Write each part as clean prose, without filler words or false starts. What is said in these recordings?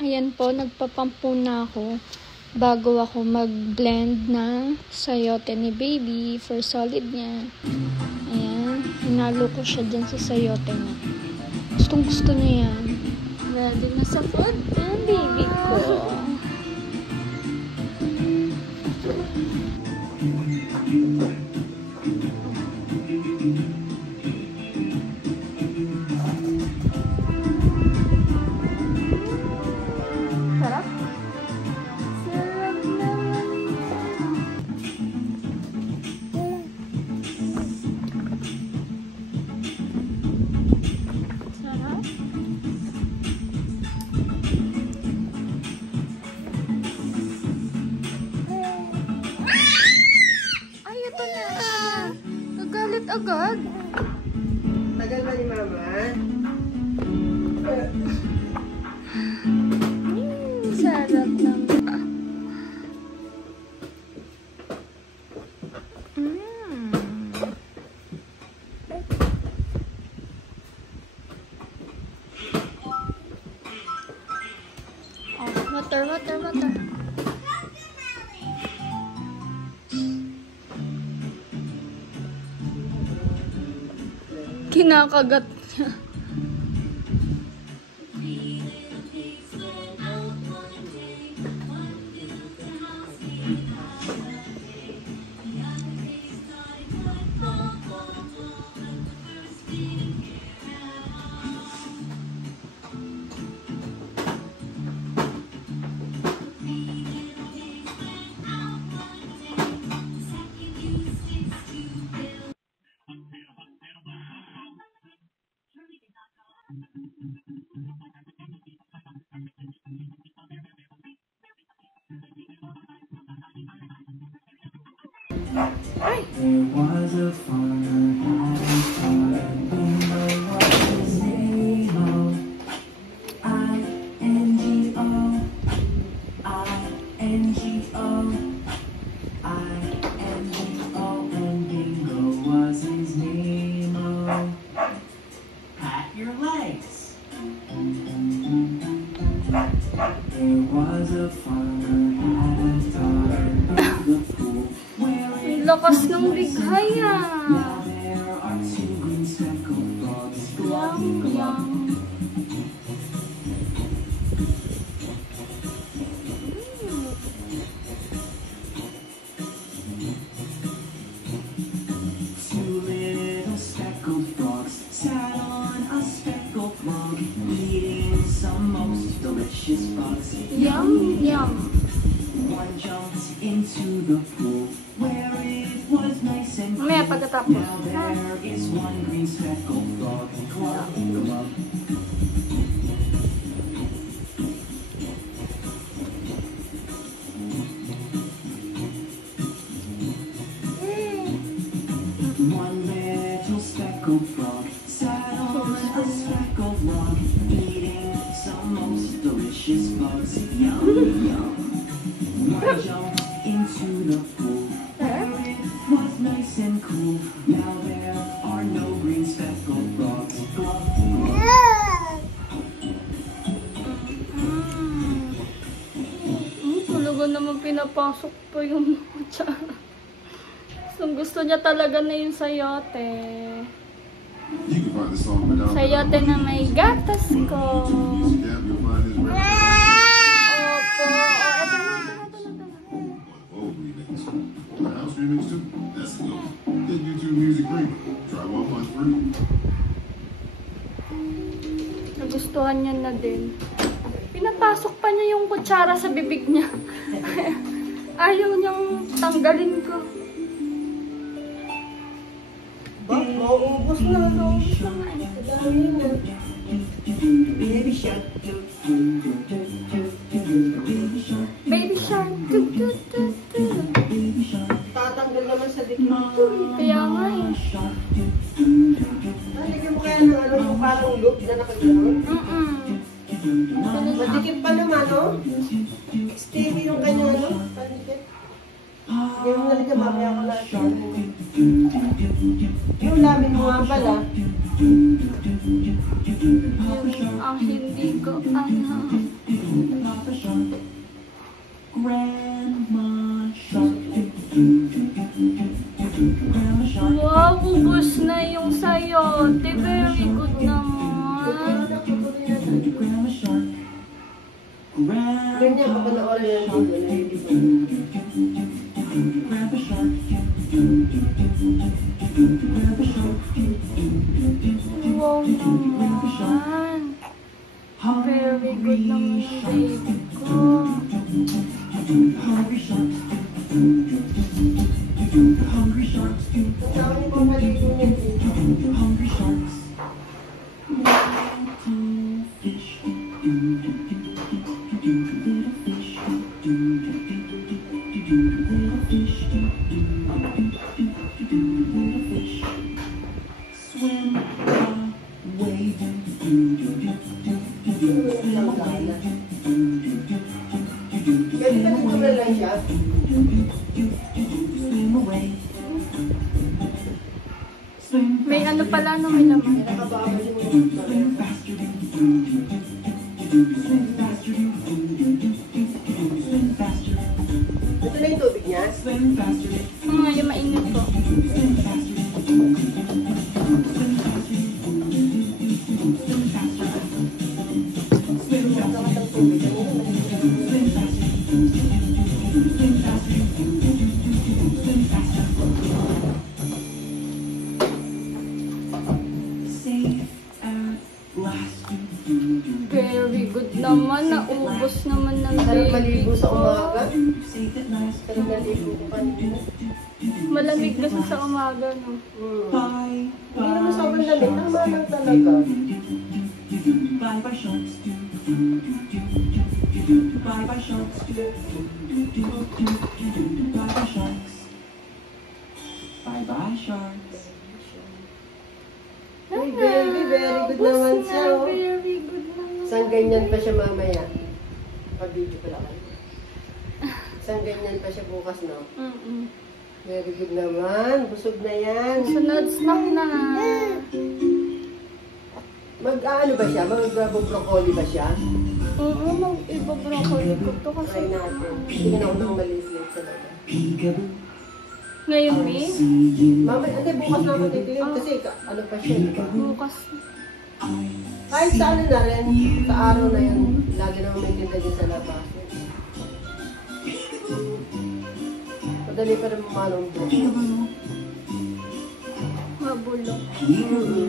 Ayan po, nagpapampo na ako bago ako mag-blend ng sayote ni baby for solid niya. Ayan, hinalo ko siya dyan sa sayote niya. Gustong gusto na yan. Ready na sa food ng baby ko. Sarap? Sarap naman. Sarap? Ay, ito na. Nagalit agad. Tagal ba ni Mama? Sarap naman. Oh, water. Kinakagat niya. There was a farmer having fun, and what his name? I-N-G-O, I-N-G-O, I-N-G-O, and Bingo was his name. Pat your legs. There was a farmer had a daughter built the pool. Lakas ng bighaya. Yum. Two little speckled frogs sat on a speckled log, eating some most delicious bugs. Yum. One jumped into the pool where it was nice and cool. Mamaya pagkatapos. Now there is one green speckled frog. Glub, glub. One little speckled frog sat on a speckled log, eating some most delicious bugs. Yum. One jumped into the pool where it was nice and cool. Now there are no green speckled frogs. Glub, glub. Talaga naman pinapasok pa yung kutsara. Gusto niya talaga na yung sayote. Sayote na may gatas ko. Nagustuhan niya na din. Pinapasok pa niya yung kutsara sa bibig niya. Ayaw niyang tanggalin ko. Maubos na. Baby shark. Baby shark. Tatanggal naman sa dikit. Kaya nga eh. Nalagyan mo kaya ng ano yung parang loop na nakagano'n? Madikit pa naman, no? Steady yung kanyang ano? Panikit. Hindi mo nalagyan, mamaya ko na. Yung lamin mo nga pala. Ang hindi ko alam. Shark, Grandma Shark, Grandma Shark. Wow, ubos na yung sayote. Very good naman. Grandma Shark, Ganyan ka pa na oras yan dito. Grandpa Shark, Grandpa Shark, Wow naman. Very good naman yung baby ko. Hungry Shark, Hungry Sharks, Sabi mo maligo niya dito. Hungry Sharks, Fish, little fish, little fish, little fish, swim away, swim away. Ganito na ito na lang siya. Swim away. Swim May ano pala, no? May laman. Nakababa din mo. swim faster. Swim faster. Swim faster. Ito na yung tubig niya. Swim faster. Ngayon mainit po. Swim faster. Swim faster. Swim faster. Swim faster. Lakas ng tubig. Swim faster. Swim faster. Swim faster. Safe at last. Very good naman. Naubos naman ng Sarap baby maligo sa ko. umaga. Safe at last. Sarap maligo ko kanina. Malamig kasi sa umaga, no? Bye. Hindi naman sobrang lamig. Tama lang talaga. Bye bye sharks. Bye bye sharks. Bye bye sharks. Bye bye sharks. Uy, very good naman siya. Oh. Very good naman. Isang ganyan pa siya mamaya. Pag-video pala kayo. Isang ganyan pa siya bukas, no? Very good naman. Busog na yan. Sunod snack na. Mag-ano ba siya? Mag-broccoli ba siya? Oo, mag-ibabroccoli ko to kasi. Try natin. Tingnan ako ng maliit sa loob. Peekaboo. Ngayon, May? Mamaya, hindi, bukas na ako titigil kasi ano pa siya. Bukas. Kahit sa ano na rin, sa araw na yan, lagi naman may tinda din sa labas. Madali pa rin mamanong bukas. Peekaboo. Mabulok. Peekaboo.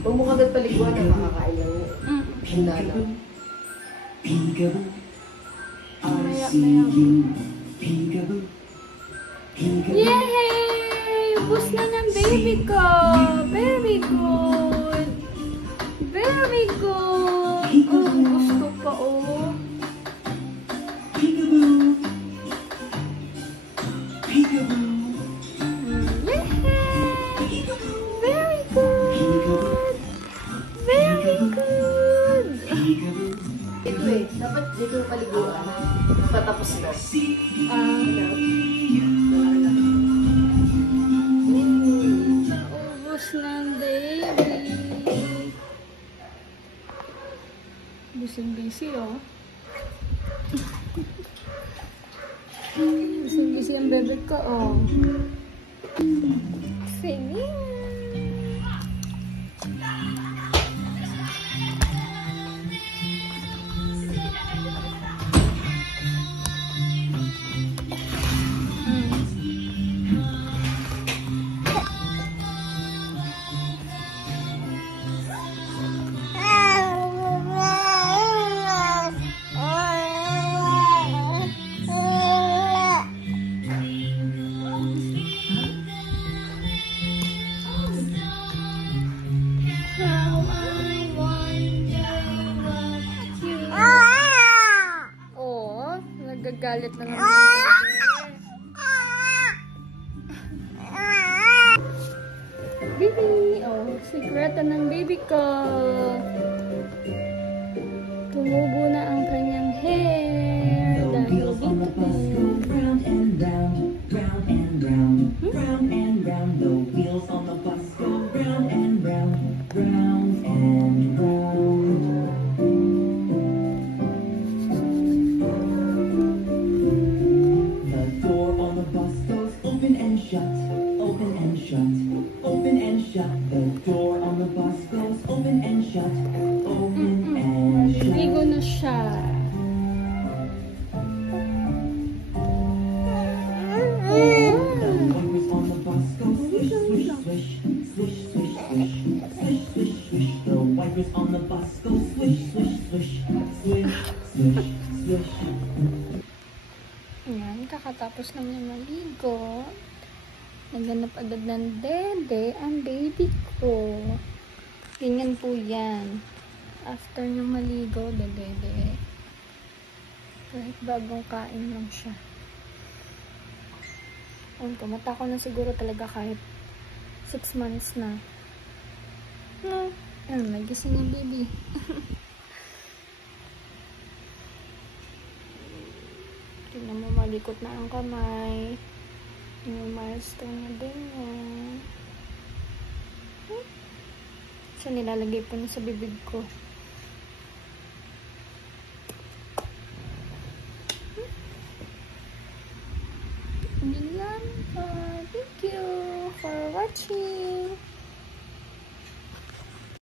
Huwag mo kagad paliguan na makakain lang yun. Ang lala. Peekaboo. I Maya, see maya. you. Peekaboo. Peekaboo. Yay! Ubus na ng baby ko! Very good! Very good! Oh, gusto pa, oh. Peekaboo. Peekaboo. Yay! Very good! Very good! Peekaboo. Ito eh, dapat dito yung paliguan. Patapos na. Ubus ng baby. Busy, oh. Busy ang bebe ko, oh. Sige. Nagagalit na naman ang baby. Baby! Oh, sikreta ng baby ko. Tumubo na ang kanyang hair. Dahil Wheels on the bus go round and round, round and round, round and round. The wheels on the bus go round and round, round and round. and shut, open and shut. Ligo na siya. The wipers on the bus go swish, swish, swish, swish, swish, swish, swish, swish, swish. The wipers on the bus go swish, swish, swish, swish, swish, swish. Ayan, kakatapos lang niya maligo. Naghanap agad ng dede ang baby ko. Ganyan po yan. After niya maligo, dede. Kahit bagong kain lang siya. Ayun, tumata ko na siguro talaga kahit 6 months na. No. Ayun, nagising yung baby. Tingnan mo, malikot na ang kamay. Yung milestone na din yan. So, nilalagay po niya sa bibig ko. Yun lang po. Thank you for watching.